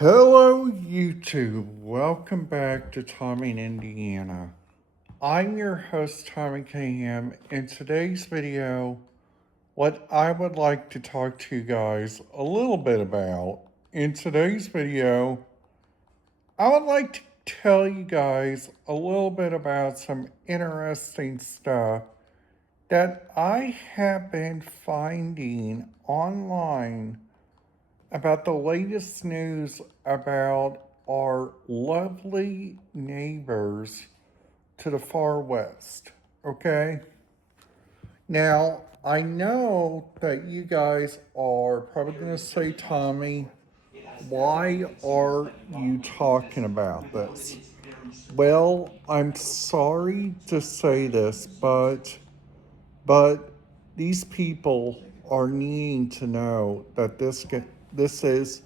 Hello, YouTube. Welcome back to Tommy in Indiana. I'm your host, Tommy KM. In today's video, what I would like to talk to you guys a little bit about, in today's video, I would like to tell you guys a little bit about some interesting stuff that I have been finding online about the latest news about our lovely neighbors to the far west. Okay? Now, I know that you guys are probably going to say, Tommy, why are you talking about this? Well, I'm sorry to say this, but these people are needing to know that this is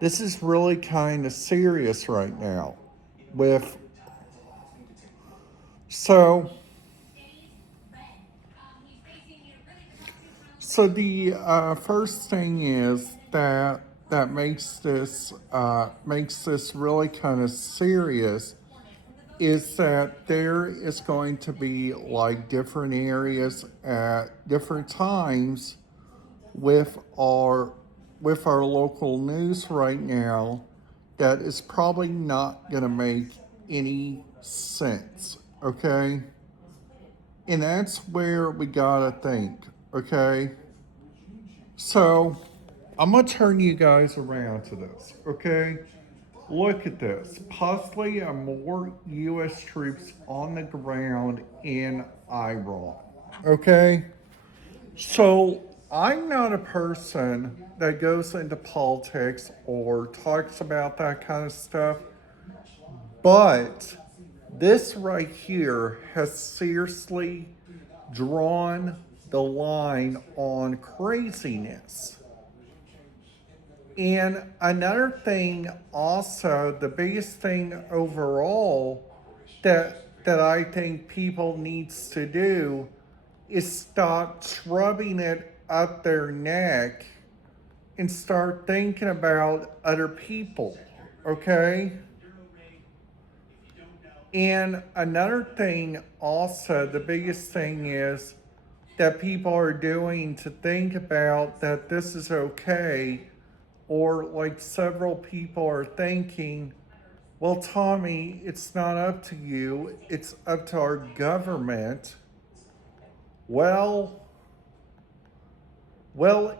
this is really kind of serious right now. With so so the first thing is that makes this really kind of serious is that there is going to be like different areas at different times with our with our local news right now that is probably not going to make any sense, okay? And that's where we gotta think, okay? So I'm gonna turn you guys around to this, okay? Look at this. Possibly more U.S. troops on the ground in Iran, okay? So I'm not a person that goes into politics or talks about that kind of stuff, but this right here has seriously drawn the line on craziness. And another thing also, the biggest thing overall that I think people needs to do is stop shoving it up their neck and start thinking about other people, okay? And another thing also, the biggest thing is that people are doing to think about that this is okay, or like several people are thinking, well, Tommy, it's not up to you, it's up to our government. Well,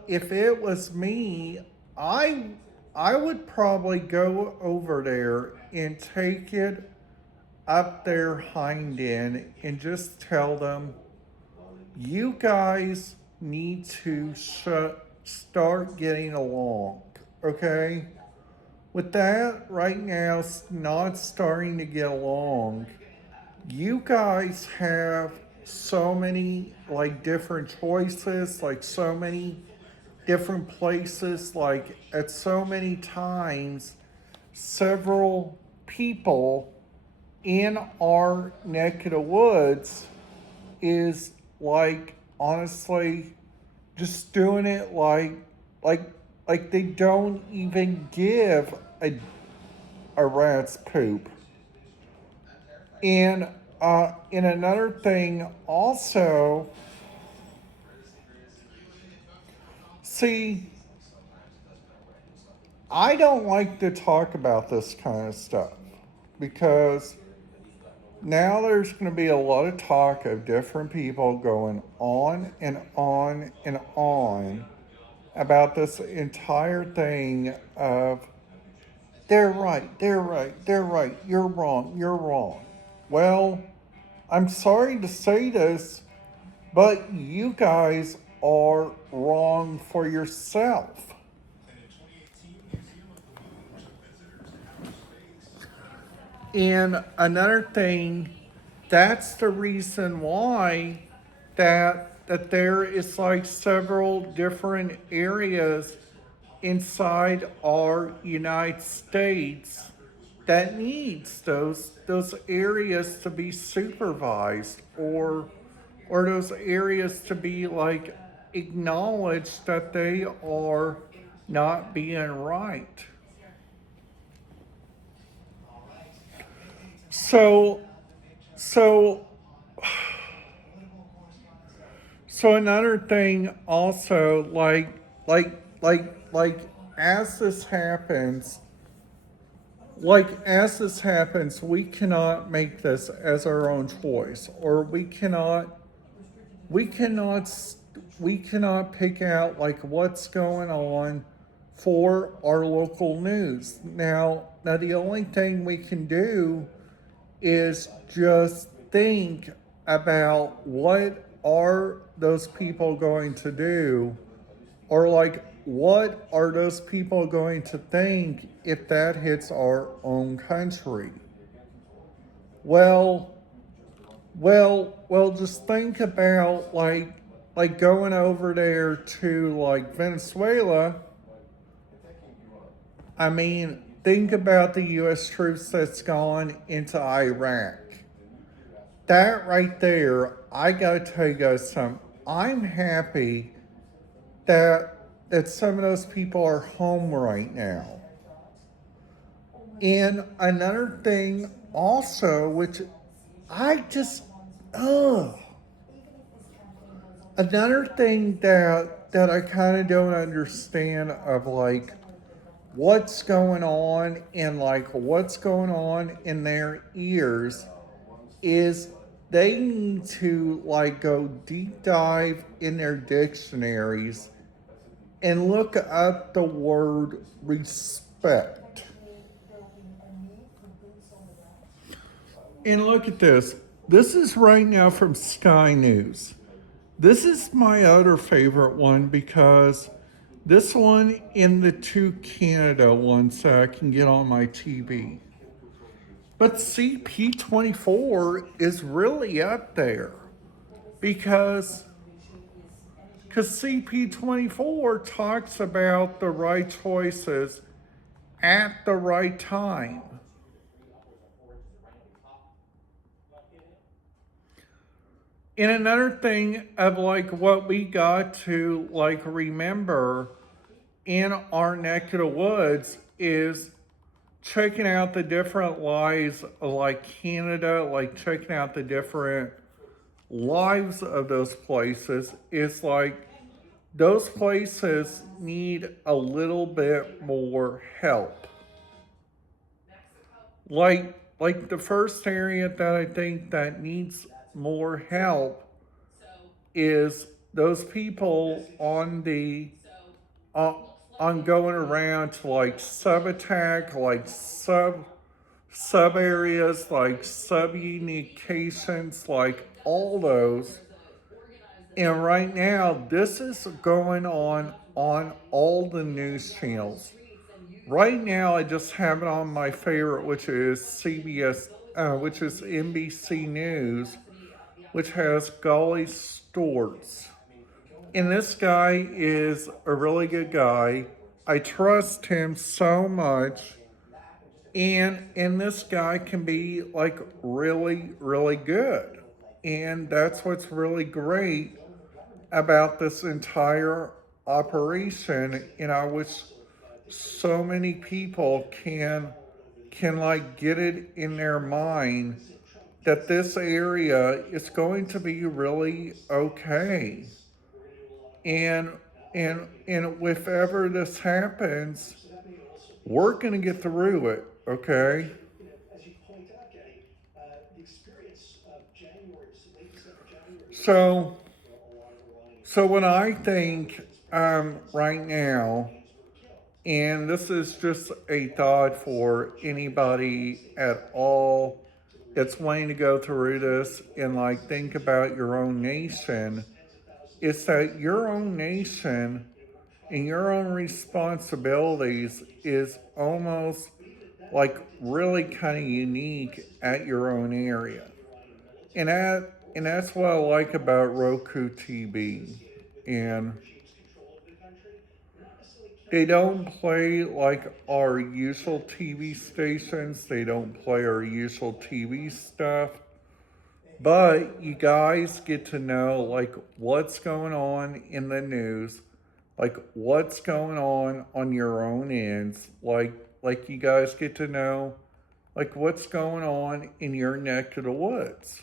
if it was me, I I would probably go over there and take it up their hind end and just tell them, you guys need to start getting along, okay? With that right now not starting to get along, you guys have so many like different choices, like so many different places, like at so many times, several people in our neck of the woods is like honestly just doing it like like they don't even give a rat's poop. And another thing also, see, I don't like to talk about this kind of stuff because now there's going to be a lot of talk of different people going on and on and on about this entire thing of they're right, you're wrong. Well, I'm sorry to say this, but you guys are wrong for yourself. And another thing, that's the reason why that there is like several different areas inside our United States that needs those areas to be supervised, or those areas to be like acknowledged that they are not being right. So, so, so another thing also, like, as this happens, we cannot make this as our own choice, or we cannot we cannot pick out like what's going on for our local news. Now the only thing we can do is just think about what are those people going to do, or like what are those people going to think if that hits our own country. Well, just think about like going over there to like Venezuela. I mean, think about the US troops that's gone into Iraq. That right there, I gotta tell you guys something. I'm happy that some of those people are home right now. And another thing also, which I just ugh. Another thing that I kind of don't understand of like what's going on in their ears is they need to like go deep dive in their dictionaries and look up the word respect. And look at this. This is right now from Sky News. This is my other favorite one because this one in the two Canada ones that I can get on my TV. But CP24 is really up there because CP24 talks about the right choices at the right time. And another thing of like what we got to like remember in our neck of the woods is checking out the different lives of like Canada, like checking out the different lives of those places. Is like those places need a little bit more help. Like the first area that I think that needs more help is those people on the uh, on going around to like sub attack, like sub areas, like sub unications, like all those. And right now, this is going on all the news channels. Right now, I just have it on my favorite, which is which is NBC News, which has Golly Storts. And this guy is a really good guy. I trust him so much. And this guy can be like really, really good. And that's what's really great about this entire operation. And I wish so many people can like get it in their mind that this area is going to be really okay. And and if ever this happens, we're gonna get through it, okay? So so what I think right now, and this is just a thought for anybody at all that's wanting to go through this and like think about your own nation, is that your own nation and your own responsibilities is almost like really kind of unique at your own area. And that's what I like about Roku TV. And they don't play like our usual TV stations. They don't play our usual TV stuff. But you guys get to know like what's going on in the news, like what's going on your own ends. Like you guys get to know like what's going on in your neck of the woods,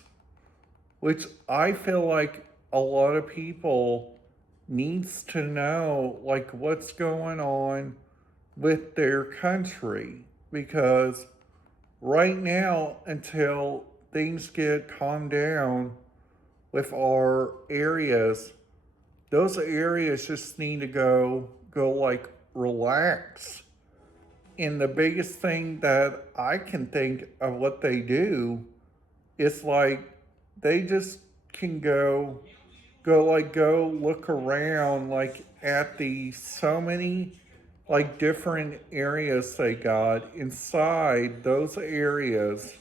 which I feel like a lot of people needs to know like what's going on with their country, because right now, until things get calmed down with our areas, those areas just need to go like relax. And the biggest thing that I can think of what they do is like they just can go look around like at the so many like different areas they got inside those areas,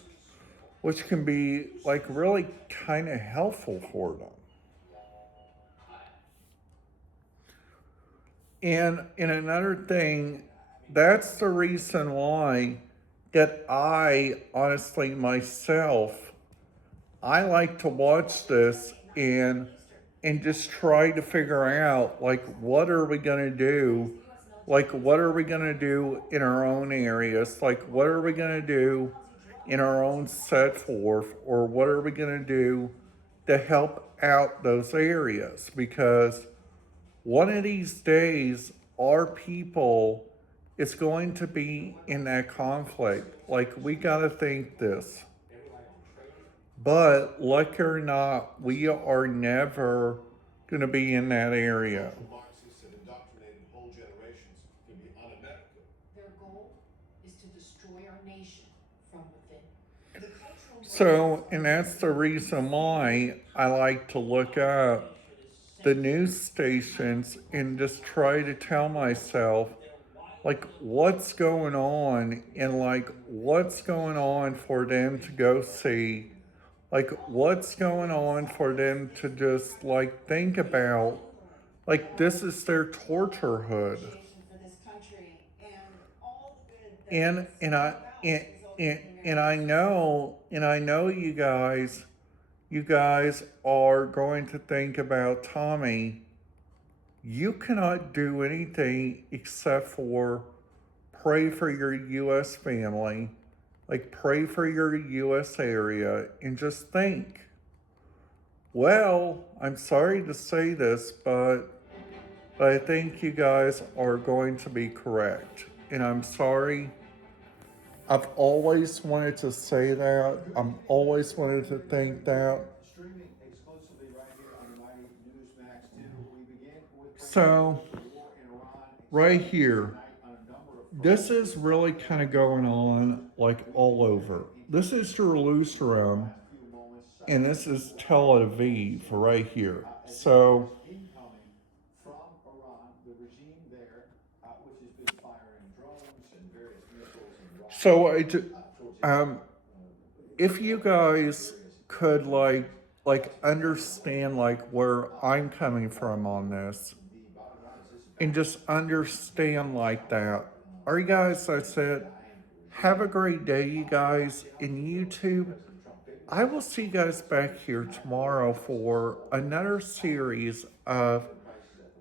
which can be like really kind of helpful for them. And another thing, that's the reason why that I honestly myself, I like to watch this and just try to figure out like what are we gonna do? Like what are we gonna do in our own areas? Like what are we gonna do in our own set forth, or what are we gonna do to help out those areas? Because one of these days our people is going to be in that conflict. Like we gotta think this. But like it or not, we are never going to be in that area. Their goal is to destroy our nation from within. So, and that's the reason why I like to look up the news stations and just try to tell myself, like, what's going on, and like, what's going on for them to go see, like, what's going on for them to just like think about, like, this is their torture hood. For this country and all the good that And I and I know you guys are going to think about Tommy. You cannot do anything except for pray for your US family, like pray for your US area, and just think, well, I'm sorry to say this, but I think you guys are going to be correct. And I'm sorry. I've always wanted to say that. I'm always wanted to think that. Streaming exclusively right here on the mighty Newsmax 2. We begin with So, the war in Iran. right here, this is really kind of going on like all over. This is Jerusalem, and this is Tel Aviv right here. So, From Iran, the regime there, which has been firing drones and various missiles and rockets. if you guys could like understand like where I'm coming from on this, and just understand like that. Are you guys? That's it. Have a great day, you guys. In YouTube, I will see you guys back here tomorrow for another series of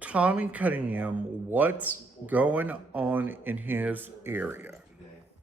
Tommy Cunningham. What's going on in his area?